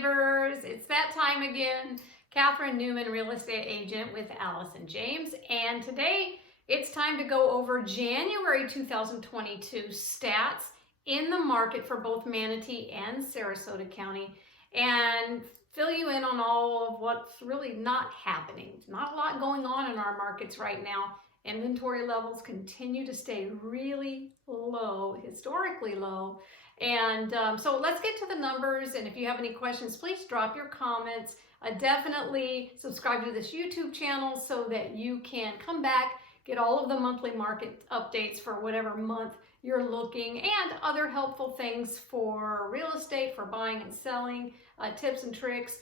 subscribers. It's that time again. Catherine Newman, real estate agent with Allison James. And today it's time to go over January 2022 stats in the market for both Manatee and Sarasota County and fill you in on all of what's really not happening. Not a lot going on in our markets right now. Inventory levels continue to stay really low, historically low. And so let's get to the numbers. And if you have any questions, please drop your comments. Definitely subscribe to this YouTube channel so that you can come back, get all of the monthly market updates for whatever month you're looking, and other helpful things for real estate, for buying and selling, tips and tricks,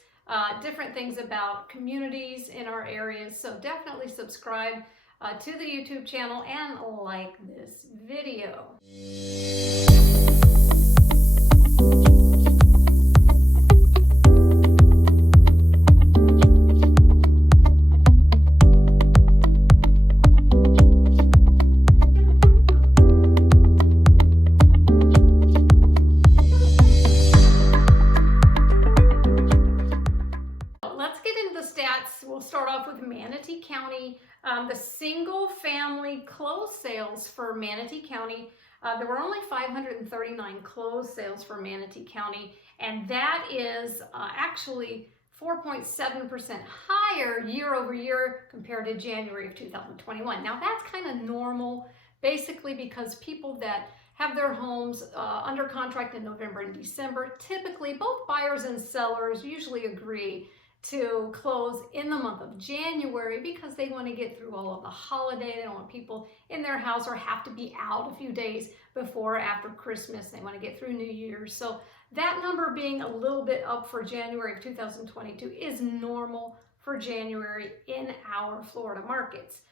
different things about communities in our areas. So definitely subscribe to the YouTube channel and like this video. Let's get into the stats. We'll start off with Manatee County. The single family closed sales for Manatee County, there were only 539 closed sales for Manatee County, and that is actually 4.7% higher year over year compared to January of 2021. Now that's kind of normal, basically because people that have their homes under contract in November and December, typically both buyers and sellers usually agree to close in the month of January because they want to get through all of the holiday. They don't want people in their house or have to be out a few days before or after Christmas. They want to get through New Year's. So that number being a little bit up for January of 2022 is normal for January in our Florida markets.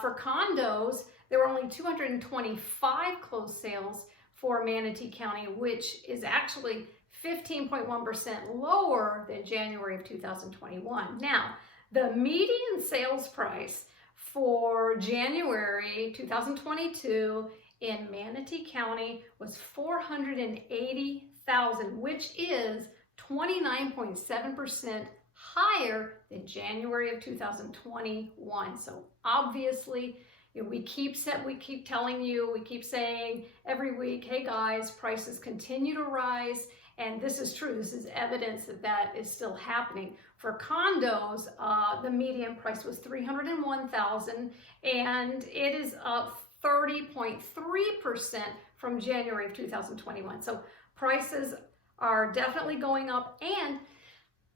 For condos, there were only 225 closed sales for Manatee County, which is actually 15.1% lower than January of 2021. Now, the median sales price for January 2022 in Manatee County was $480,000, which is 29.7% higher than January of 2021. So obviously, we keep telling you, we keep saying every week, hey guys, prices continue to rise. And this is true. This is evidence that that is still happening. For condos, the median price was $301,000, and it is up 30.3% from January of 2021. So prices are definitely going up, and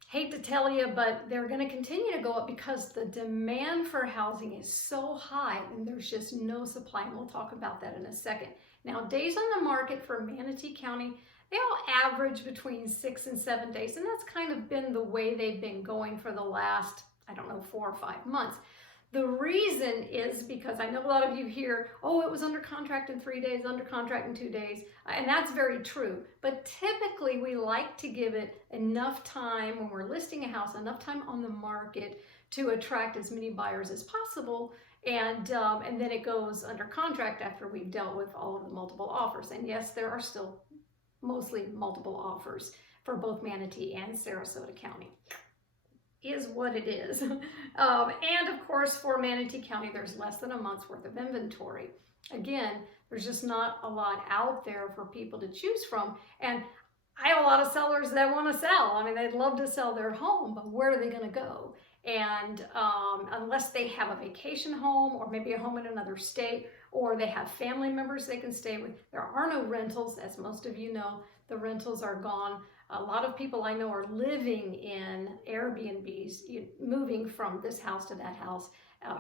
hate to tell you, but they're going to continue to go up because the demand for housing is so high, and there's just no supply. And we'll talk about that in a second. Now, days on the market for Manatee County, they all average between 6 and 7 days, and that's kind of been the way they've been going for the last, 4 or 5 months. The reason is because I know a lot of you hear, oh, it was under contract in 3 days, under contract in 2 days, and that's very true. But typically, we like to give it enough time when we're listing a house, enough time on the market to attract as many buyers as possible, and then it goes under contract after we've dealt with all of the multiple offers. And yes, there are still mostly multiple offers for both Manatee and Sarasota County. Is what it is. And of course, for Manatee County, there's less than a month's worth of inventory. Again, there's just not a lot out there for people to choose from. And I have a lot of sellers that want to sell. I mean, they'd love to sell their home, but where are they going to go? And unless they have a vacation home or maybe a home in another state, or they have family members they can stay with, there are no rentals. As most of you know, the rentals are gone. A lot of people I know are living in Airbnbs, moving from this house to that house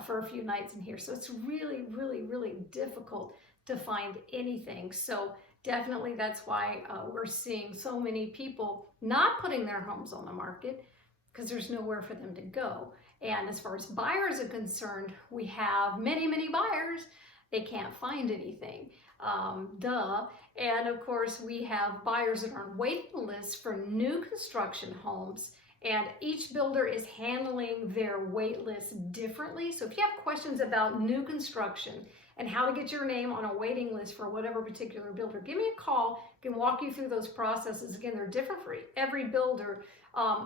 for a few nights in here. So it's really, really, really difficult to find anything. So definitely that's why we're seeing so many people not putting their homes on the market, because there's nowhere for them to go. And as far as buyers are concerned, we have many, many buyers. They can't find anything. And of course, we have buyers that are on waiting lists for new construction homes, and each builder is handling their wait list differently. So if you have questions about new construction and how to get your name on a waiting list for whatever particular builder, give me a call, can walk you through those processes. Again, they're different for every builder.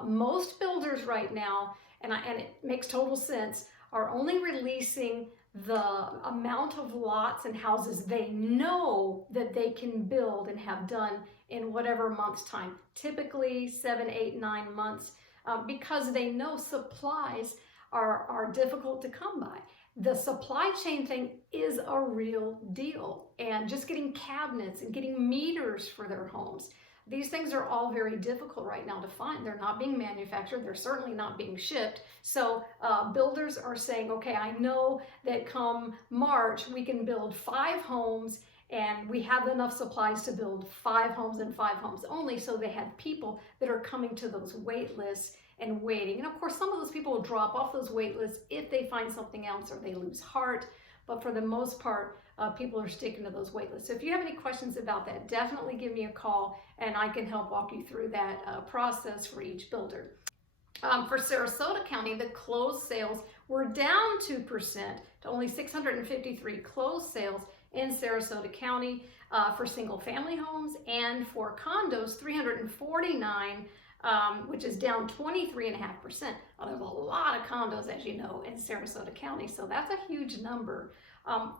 Most builders right now, and it makes total sense, are only releasing the amount of lots and houses they know that they can build and have done in whatever month's time, typically 7, 8, 9 months, because they know supplies are difficult to come by. The supply chain thing is a real deal, and just getting cabinets and getting meters for their homes. These things are all very difficult right now to find. They're not being manufactured. They're certainly not being shipped. So builders are saying, okay, I know that come March, we can build 5 homes and we have enough supplies to build 5 homes and 5 homes only. So they have people that are coming to those wait lists and waiting. And of course, some of those people will drop off those wait lists if they find something else or they lose heart. But for the most part, people are sticking to those wait lists. So if you have any questions about that, definitely give me a call and I can help walk you through that process for each builder. For Sarasota County, the closed sales were down 2% to only 653 closed sales in Sarasota County for single family homes, and for condos, 349, which is down 23.5%. There's a lot of condos, as you know, in Sarasota County, so that's a huge number.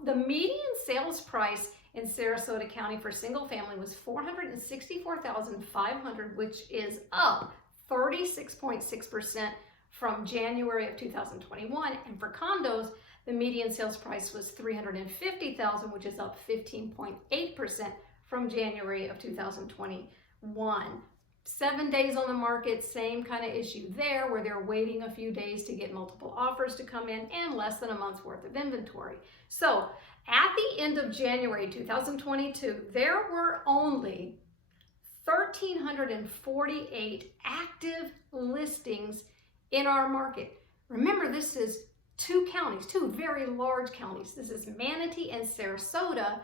The median sales price in Sarasota County for single family was $464,500, which is up 36.6% from January of 2021. And for condos, the median sales price was $350,000, which is up 15.8% from January of 2021. 7 days on the market, same kind of issue there, where they're waiting a few days to get multiple offers to come in, and less than a month's worth of inventory. So at the end of January 2022, there were only 1,348 active listings in our market. Remember, this is 2 counties, 2 very large counties. This is Manatee and Sarasota.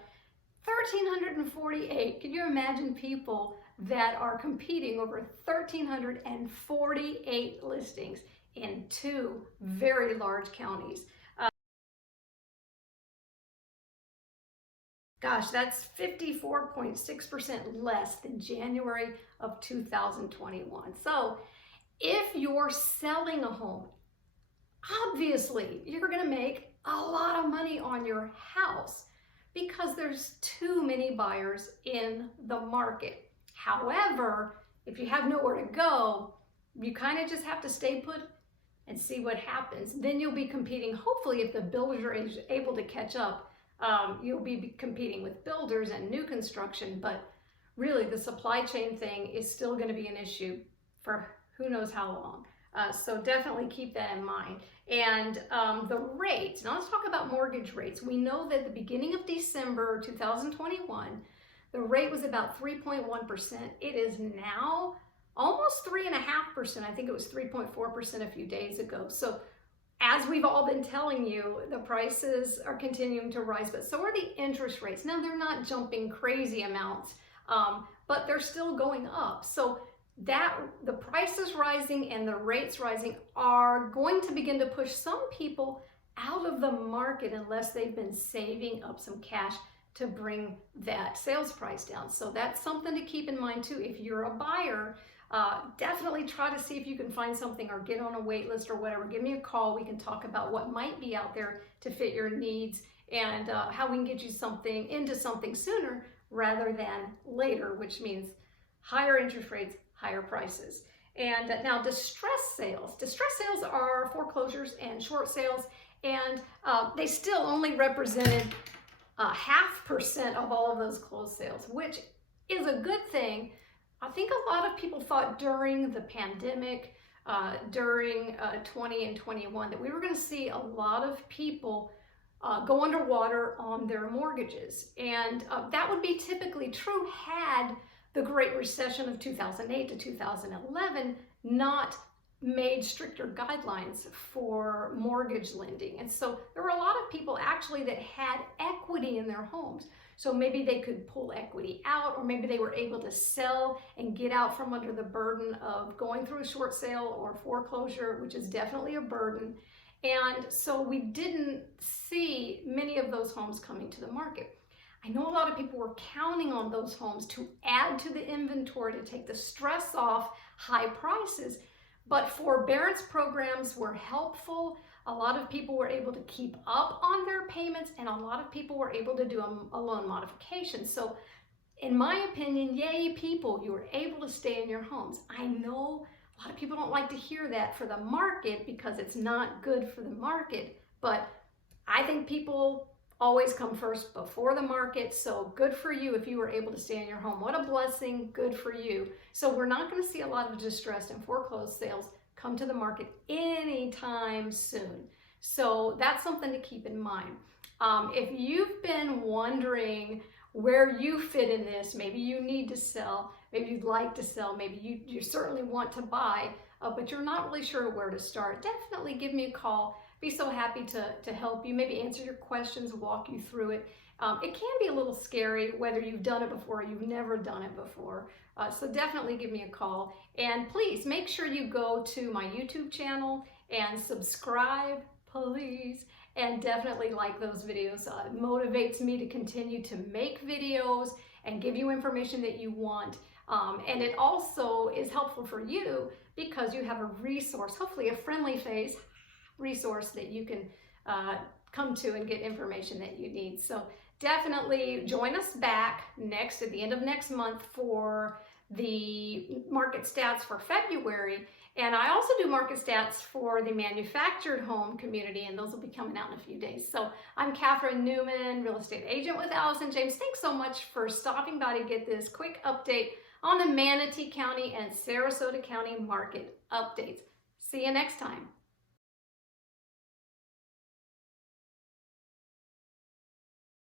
1,348. Can you imagine people that are competing over 1,348 listings in 2 very large counties? Gosh, that's 54.6% less than January of 2021. So if you're selling a home, obviously you're going to make a lot of money on your house because there's too many buyers in the market. However, if you have nowhere to go, you kind of just have to stay put and see what happens. Then you'll be competing. Hopefully, if the builders are able to catch up, you'll be competing with builders and new construction. But really, the supply chain thing is still going to be an issue for who knows how long. So definitely keep that in mind. And the rates, now let's talk about mortgage rates. We know that at the beginning of December 2021, the rate was about 3.1%. It is now almost 3.5%. I think it was 3.4% a few days ago. So as we've all been telling you, the prices are continuing to rise, but so are the interest rates. Now they're not jumping crazy amounts, but they're still going up. So that the prices rising and the rates rising are going to begin to push some people out of the market unless they've been saving up some cash to bring that sales price down. So that's something to keep in mind too. If you're a buyer, definitely try to see if you can find something or get on a wait list or whatever. Give me a call. We can talk about what might be out there to fit your needs and how we can get you into something sooner rather than later, which means higher interest rates, higher prices. And now distress sales. Distress sales are foreclosures and short sales, and they still only represented 0.5% of all of those closed sales, which is a good thing. I think a lot of people thought during the pandemic, during 20 and 21, that we were going to see a lot of people go underwater on their mortgages. And that would be typically true had the Great Recession of 2008 to 2011 not made stricter guidelines for mortgage lending. And so there were a lot of people actually that had equity in their homes. So maybe they could pull equity out, or maybe they were able to sell and get out from under the burden of going through a short sale or foreclosure, which is definitely a burden. And so we didn't see many of those homes coming to the market. I know a lot of people were counting on those homes to add to the inventory to take the stress off high prices, but forbearance programs were helpful. A lot of people were able to keep up on their payments, and a lot of people were able to do a loan modification. So in my opinion, yay people, you were able to stay in your homes. I know a lot of people don't like to hear that for the market because it's not good for the market, but I think people always come first before the market. So good for you if you were able to stay in your home. What a blessing, good for you. So we're not going to see a lot of distressed and foreclosed sales come to the market anytime soon. So that's something to keep in mind. If you've been wondering where you fit in this, maybe you need to sell, maybe you'd like to sell, maybe you certainly want to buy, but you're not really sure where to start, definitely give me a call. Be so happy to help you, maybe answer your questions, walk you through it. It can be a little scary whether you've done it before or you've never done it before. So definitely give me a call. And please make sure you go to my YouTube channel and subscribe, please. And definitely like those videos. It motivates me to continue to make videos and give you information that you want. And it also is helpful for you because you have a resource, hopefully a friendly face resource that you can come to and get information that you need. So definitely join us back at the end of next month for the market stats for February. And I also do market stats for the manufactured home community, and those will be coming out in a few days. So I'm Catherine Newman, real estate agent with Allison James. Thanks so much for stopping by to get this quick update on the Manatee County and Sarasota County market updates. See you next time.